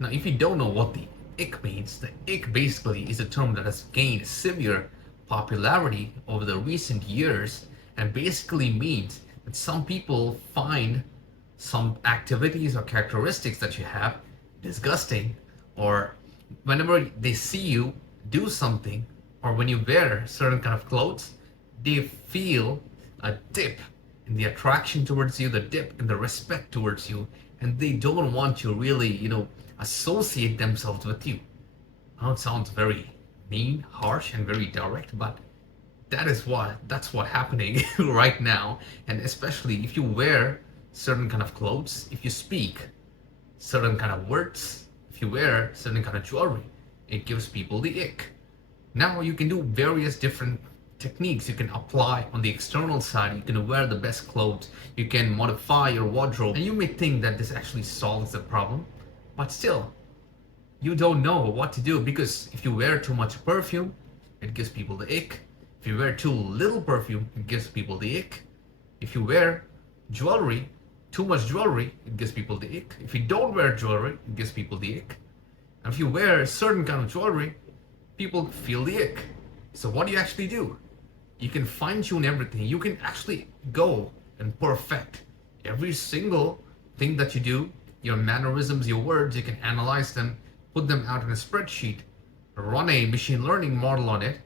Now, if you don't know what the ick means, the ick basically is a term that has gained severe popularity over the recent years and basically means that some people find some activities or characteristics that you have disgusting, or whenever they see you do something or when you wear certain kind of clothes, they feel a dip in the attraction towards you, the dip in the respect towards you, and they don't want to really, associate themselves with you. I know it sounds very mean, harsh, and very direct, but that's what happening right now. And especially if you wear certain kind of clothes, if you speak certain kind of words, if you wear certain kind of jewelry, it gives people the ick. Now you can do various different techniques you can apply on the external side. You can wear the best clothes, you can modify your wardrobe, and you may think that this actually solves the problem, but still, you don't know what to do, because if you wear too much perfume, it gives people the ick. If you wear too little perfume, it gives people the ick. If you wear jewelry, too much jewelry, it gives people the ick. If you don't wear jewelry, it gives people the ick. And if you wear a certain kind of jewelry, people feel the ick. So what do you actually do? You can fine tune everything. You can actually go and perfect every single thing that you do, your mannerisms, your words. You can analyze them, put them out in a spreadsheet, run a machine learning model on it,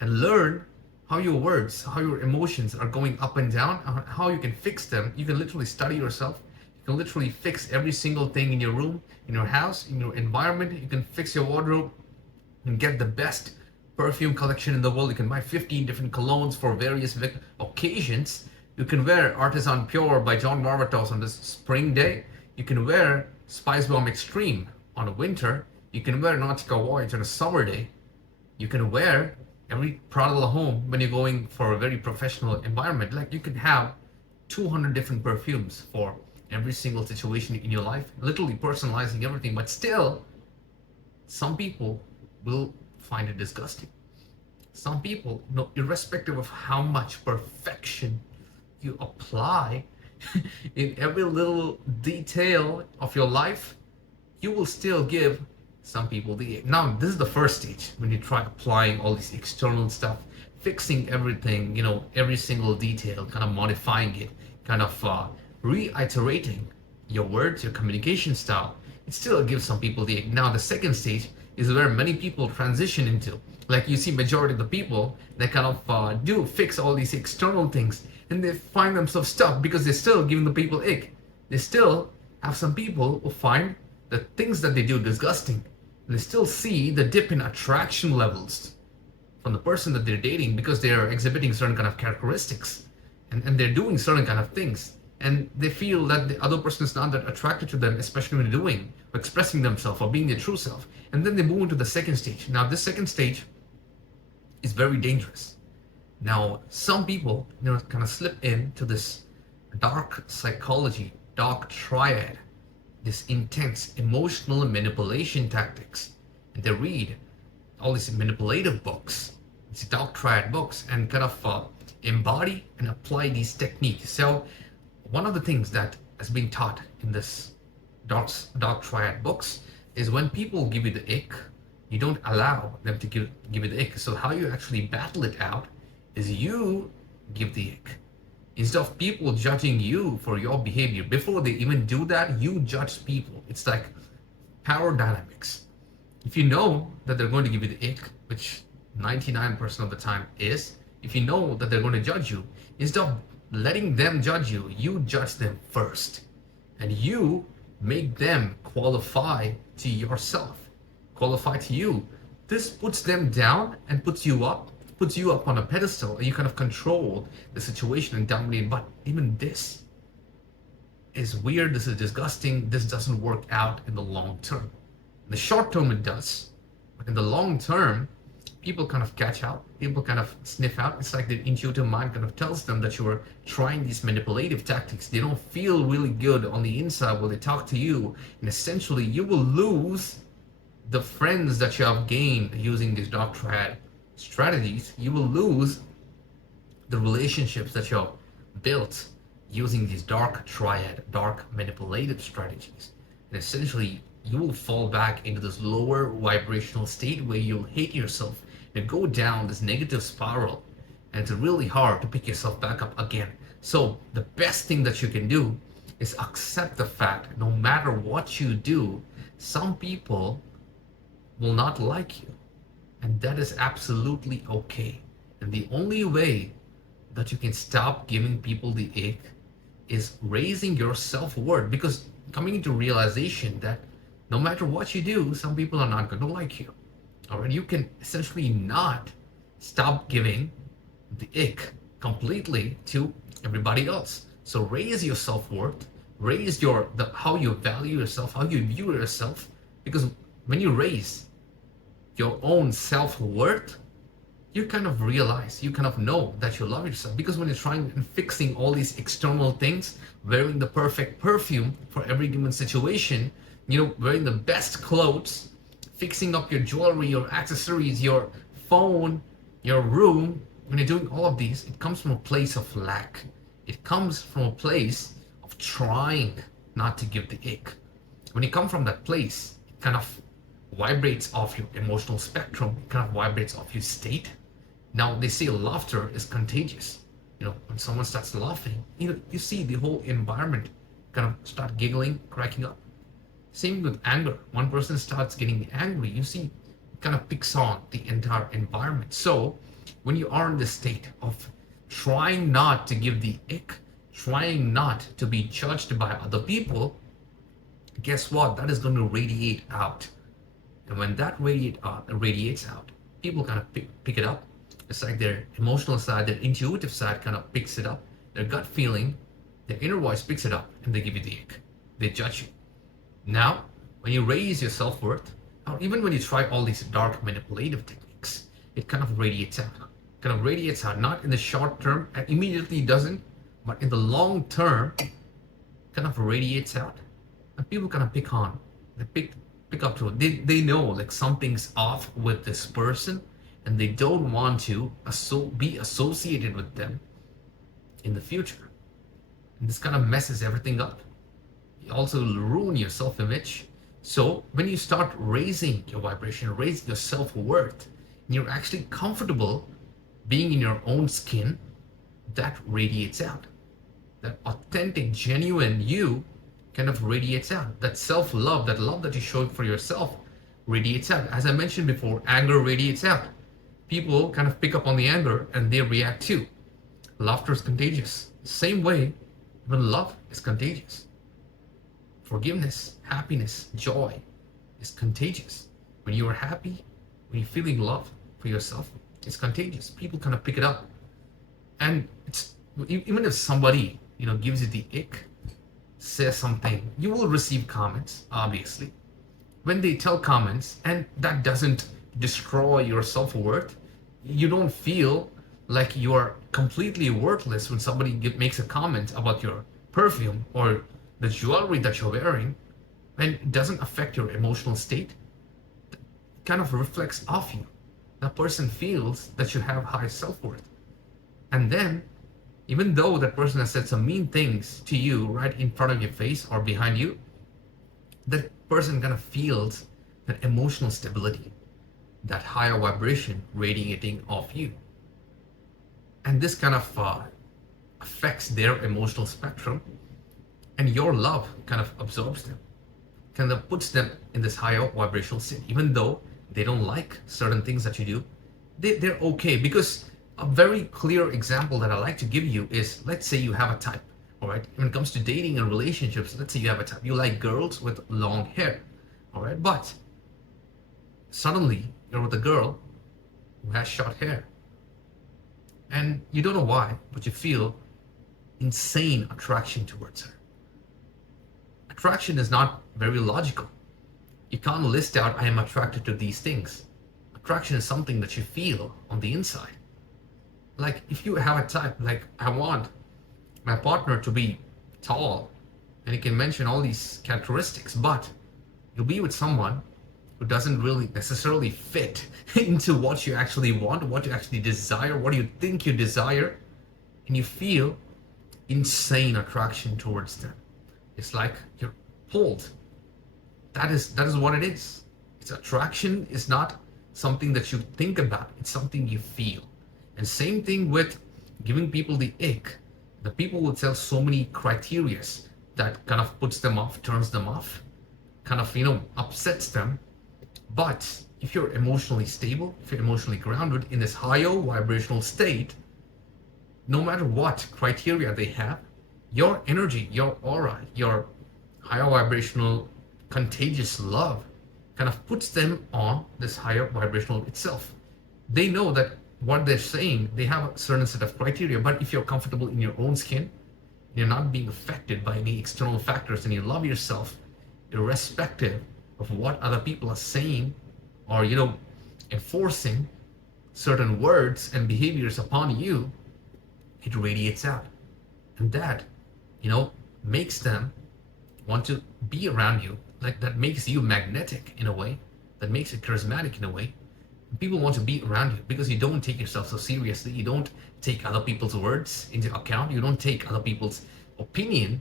and learn how your words, how your emotions are going up and down, how you can fix them. You can literally study yourself. You can literally fix every single thing in your room, in your house, in your environment. You can fix your wardrobe and get the best perfume collection in the world. You can buy 15 different colognes for various occasions. You can wear Artisan Pure by John Varvatos on this spring day. You can wear Spice Bomb Extreme on a winter. You can wear Nautica Voyage on a summer day. You can wear every product of the home when you're going for a very professional environment. Like, you can have 200 different perfumes for every single situation in your life, literally personalizing everything. But still, some people will find it disgusting. Some people, irrespective of how much perfection you apply in every little detail of your life, you will still give some people the ick. Now, this is the first stage when you try applying all this external stuff, fixing everything, every single detail, kind of modifying it, kind of reiterating your words, your communication style. It still gives some people the ick. Now, the second stage is where many people transition into. Like, you see majority of the people, they kind of do fix all these external things, and they find themselves stuck because they're still giving the people ick. They still have some people who find the things that they do disgusting. And they still see the dip in attraction levels from the person that they're dating because they're exhibiting certain kind of characteristics, and they're doing certain kind of things. And they feel that the other person is not that attracted to them, especially when they're doing or expressing themselves or being their true self. And then they move into the second stage. Now, this second stage is very dangerous. Now, some people, kind of slip into this dark psychology, Dark-Triad, this intense emotional manipulation tactics. And they read all these manipulative books, these Dark-Triad books, and kind of embody and apply these techniques. So one of the things that has been taught in this Dark-Triad books is when people give you the ick, you don't allow them to give you the ick. So how you actually battle it out is you give the ick. Instead of people judging you for your behavior, before they even do that, you judge people. It's like power dynamics. If you know that they're going to give you the ick, which 99% of the time is, if you know that they're going to judge you, instead of letting them judge you, you judge them first. And you make them qualify to yourself, qualify to you. This puts them down and puts you up on a pedestal, and you kind of control the situation and dominate. But even this is weird, this is disgusting, this doesn't work out in the long term. In the short term it does, but in the long term, people kind of catch out, people kind of sniff out. It's like the intuitive mind kind of tells them that you are trying these manipulative tactics. They don't feel really good on the inside when they talk to you, and essentially you will lose the friends that you have gained using these Dark-Triad strategies. You will lose the relationships that you have built using these Dark-Triad, dark manipulative strategies. And essentially, you will fall back into this lower vibrational state where you'll hate yourself and go down this negative spiral. And it's really hard to pick yourself back up again. So the best thing that you can do is accept the fact no matter what you do, some people will not like you. And that is absolutely okay. And the only way that you can stop giving people the ick is raising your self-worth, because coming into realization that no matter what you do, some people are not going to like you. All right, you can essentially not stop giving the ick completely to everybody else. So raise your self-worth, raise your how you value yourself, how you view yourself, because when you raise your own self-worth, you kind of realize, you kind of know that you love yourself. Because when you're trying and fixing all these external things, wearing the perfect perfume for every given situation, wearing the best clothes, fixing up your jewelry, your accessories, your phone, your room, when you're doing all of these, it comes from a place of lack. It comes from a place of trying not to give the ick. When you come from that place, it kind of vibrates off your emotional spectrum, it kind of vibrates off your state. Now, they say laughter is contagious. When someone starts laughing, you see the whole environment kind of start giggling, cracking up. Same with anger. One person starts getting angry, you see, it kind of picks on the entire environment. So, when you are in the state of trying not to give the ick, trying not to be judged by other people, guess what? That is going to radiate out. And when that radiates out, people kind of pick it up. It's like their emotional side, their intuitive side kind of picks it up. Their gut feeling, their inner voice picks it up, and they give you the ick. They judge you. Now, when you raise your self-worth, or even when you try all these dark manipulative techniques, it kind of radiates out. Kind of radiates out, not in the short term, and immediately doesn't, but in the long term, kind of radiates out. And people kind of pick on, they pick up to it. They know like something's off with this person, and they don't want to be associated with them in the future. And this kind of messes everything up. You also ruin your self-image. So when you start raising your vibration, raising your self-worth, and you're actually comfortable being in your own skin, that radiates out. That authentic, genuine you kind of radiates out. That self-love, that love that you show for yourself radiates out. As I mentioned before, anger radiates out. People kind of pick up on the anger and they react too. Laughter is contagious. Same way, even love is contagious. Forgiveness, happiness, joy is contagious. When you are happy, when you're feeling love for yourself, it's contagious. People kind of pick it up. And it's even if somebody, gives you the ick, says something, you will receive comments, obviously. When they tell comments and that doesn't destroy your self-worth, you don't feel like you are completely worthless when somebody makes a comment about your perfume or the jewelry that you're wearing, and it doesn't affect your emotional state. It kind of reflects off you. That person feels that you have high self-worth. And then, even though that person has said some mean things to you right in front of your face or behind you, that person kind of feels that emotional stability, that higher vibration radiating off you. And this kind of affects their emotional spectrum, and your love kind of absorbs them, kind of puts them in this higher vibrational state. Even though they don't like certain things that you do, they're okay. Because a very clear example that I like to give you is, let's say you have a type, all right? When it comes to dating and relationships, let's say you have a type. You like girls with long hair, all right? But suddenly you're with a girl who has short hair. And you don't know why, but you feel insane attraction towards her. Attraction is not very logical. You can't list out, I am attracted to these things. Attraction is something that you feel on the inside. Like if you have a type, like I want my partner to be tall, and you can mention all these characteristics, but you'll be with someone who doesn't really necessarily fit into what you actually want, what you actually desire, what you think you desire, and you feel insane attraction towards them. It's like you're pulled That is what it is. It's attraction is not something that you think about. It's something you feel. And same thing with giving people the ick. The people will tell so many criterias that kind of puts them off, turns them off, kind of upsets them. But if you're emotionally stable, if you're emotionally grounded in this higher vibrational state, no matter what criteria they have, your energy, your aura, your higher vibrational contagious love kind of puts them on this higher vibrational itself. They know that what they're saying, they have a certain set of criteria, but if you're comfortable in your own skin, you're not being affected by any external factors, and you love yourself irrespective of what other people are saying or enforcing certain words and behaviors upon you, it radiates out. And that makes them want to be around you. Like, that makes you magnetic in a way, that makes you charismatic in a way. People want to be around you because you don't take yourself so seriously. You don't take other people's words into account. You don't take other people's opinion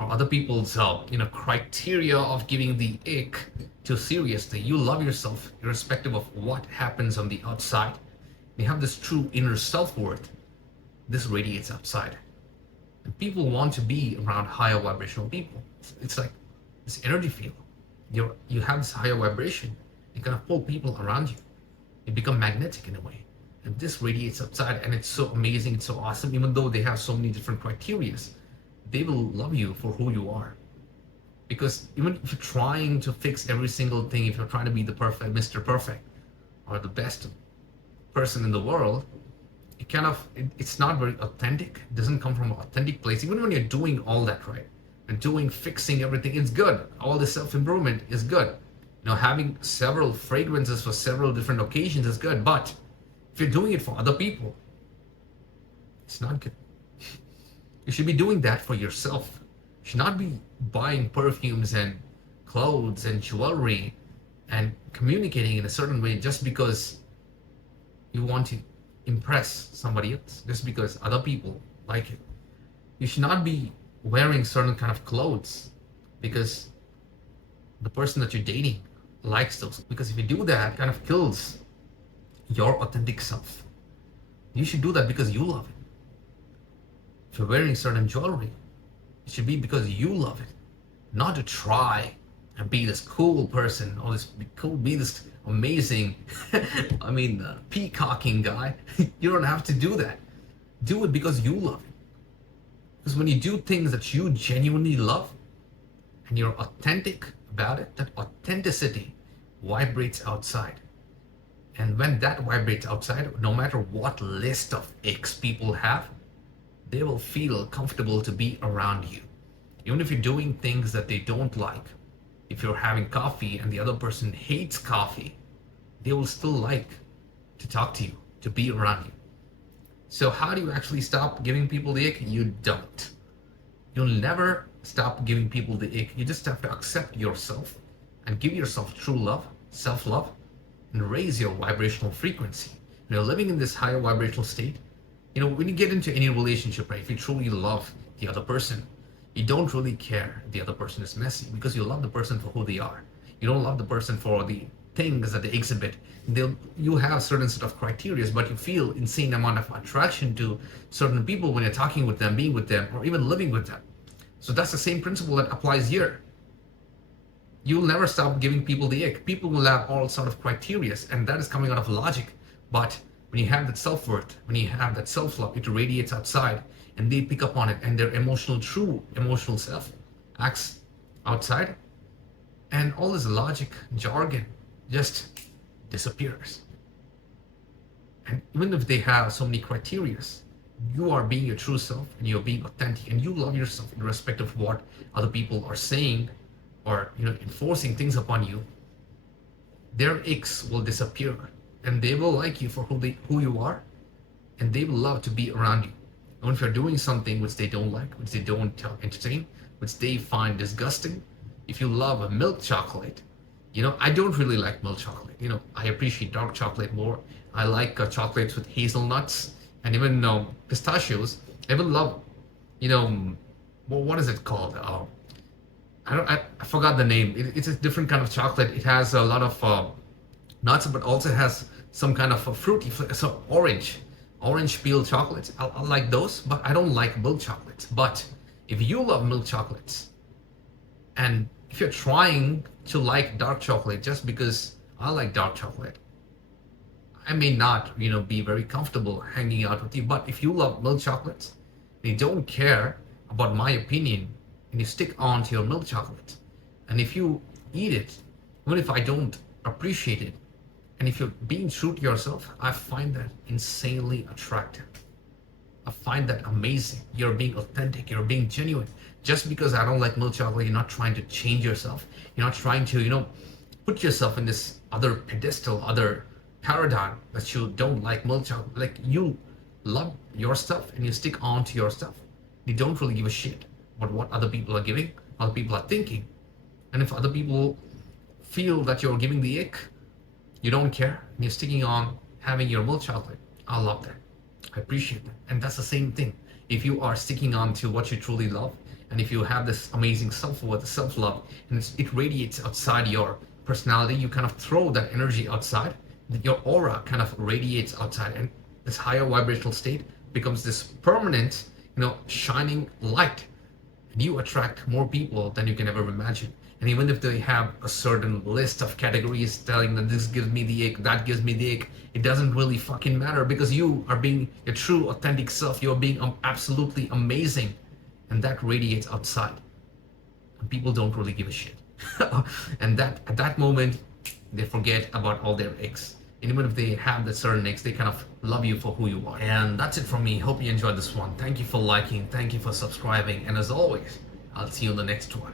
or other people's criteria of giving the ick too seriously. You love yourself irrespective of what happens on the outside. You have this true inner self-worth. This radiates outside. And people want to be around higher vibrational people. It's like this energy field. You have this higher vibration. You kind of pull people around you. You become magnetic in a way. And this radiates outside, and it's so amazing, it's so awesome. Even though they have so many different criterias, they will love you for who you are. Because even if you're trying to fix every single thing, if you're trying to be the perfect, Mr. Perfect, or the best person in the world, it's not very authentic. It doesn't come from an authentic place. Even when you're doing all that right, and fixing everything, it's good. All the self-improvement is good. Having several fragrances for several different occasions is good, but if you're doing it for other people, it's not good. You should be doing that for yourself. You should not be buying perfumes and clothes and jewelry and communicating in a certain way just because you want to impress somebody else, just because other people like it. You should not be wearing certain kind of clothes because the person that you're dating likes those. Because if you do that, it kind of kills your authentic self. You should do that because you love it. If you're wearing certain jewelry, it should be because you love it, not to try and be this cool person or be this amazing, peacocking guy. You don't have to do that. Do it because you love it. Because when you do things that you genuinely love and you're authentic about it, that authenticity vibrates outside. And when that vibrates outside, no matter what list of icks people have, they will feel comfortable to be around you. Even if you're doing things that they don't like, if you're having coffee and the other person hates coffee, they will still like to talk to you, to be around you. So how do you actually stop giving people the ick? You don't. You'll never stop giving people the ick. You just have to accept yourself and give yourself true love, self-love, and raise your vibrational frequency. When you're living in this higher vibrational state, when you get into any relationship, right, if you truly love the other person, you don't really care if the other person is messy because you love the person for who they are. You don't love the person for the things that they exhibit. You have certain set of criteria, but you feel insane amount of attraction to certain people when you're talking with them, being with them, or even living with them. So that's the same principle that applies here. You'll never stop giving people the ick. People will have all sort of criteria, and that is coming out of logic. But when you have that self-worth, when you have that self-love, it radiates outside, and they pick up on it, and their true emotional self acts outside, and all this logic, jargon just disappears. And even if they have so many criteria, you are being your true self, and you're being authentic, and you love yourself irrespective of what other people are saying or enforcing things upon you. Their icks will disappear, and they will like you for who you are, and they will love to be around you. And if you're doing something which they don't like, which they don't entertain, which they find disgusting, if you love milk chocolate, I don't really like milk chocolate. I appreciate dark chocolate more. I like chocolates with hazelnuts and even pistachios. I even love, what is it called? I forgot the name. It's a different kind of chocolate. It has a lot of nuts, but also has some kind of a fruity, so orange peel chocolates. I like those, but I don't like milk chocolates. But if you love milk chocolates, and if you're trying to like dark chocolate just because I like dark chocolate, I may not, be very comfortable hanging out with you. But if you love milk chocolates, and you don't care about my opinion, and you stick on to your milk chocolate, and if you eat it, even if I don't appreciate it, and if you're being true to yourself, I find that insanely attractive. I find that amazing. You're being authentic, you're being genuine. Just because I don't like milk chocolate, you're not trying to change yourself. You're not trying to, put yourself in this other pedestal, other paradigm that you don't like milk chocolate. Like, you love your stuff and you stick on to your stuff. You don't really give a shit about what other people are giving, other people are thinking. And if other people feel that you're giving the ick, you don't care, and you're sticking on having your milk chocolate. I love that. I appreciate that. And that's the same thing. If you are sticking on to what you truly love, and if you have this amazing self-worth, self-love, and it radiates outside your personality, you kind of throw that energy outside, your aura kind of radiates outside, and this higher vibrational state becomes this permanent, shining light. And you attract more people than you can ever imagine. And even if they have a certain list of categories telling that this gives me the ick, that gives me the ick, it doesn't really fucking matter, because you are being your true authentic self. You're being absolutely amazing, and that radiates outside, and people don't really give a shit. And that at that moment they forget about all their icks. And even if they have the certain icks, they kind of love you for who you are. And that's it from me. Hope you enjoyed this one. Thank you for liking, thank you for subscribing, and as always, I'll see you in the next one.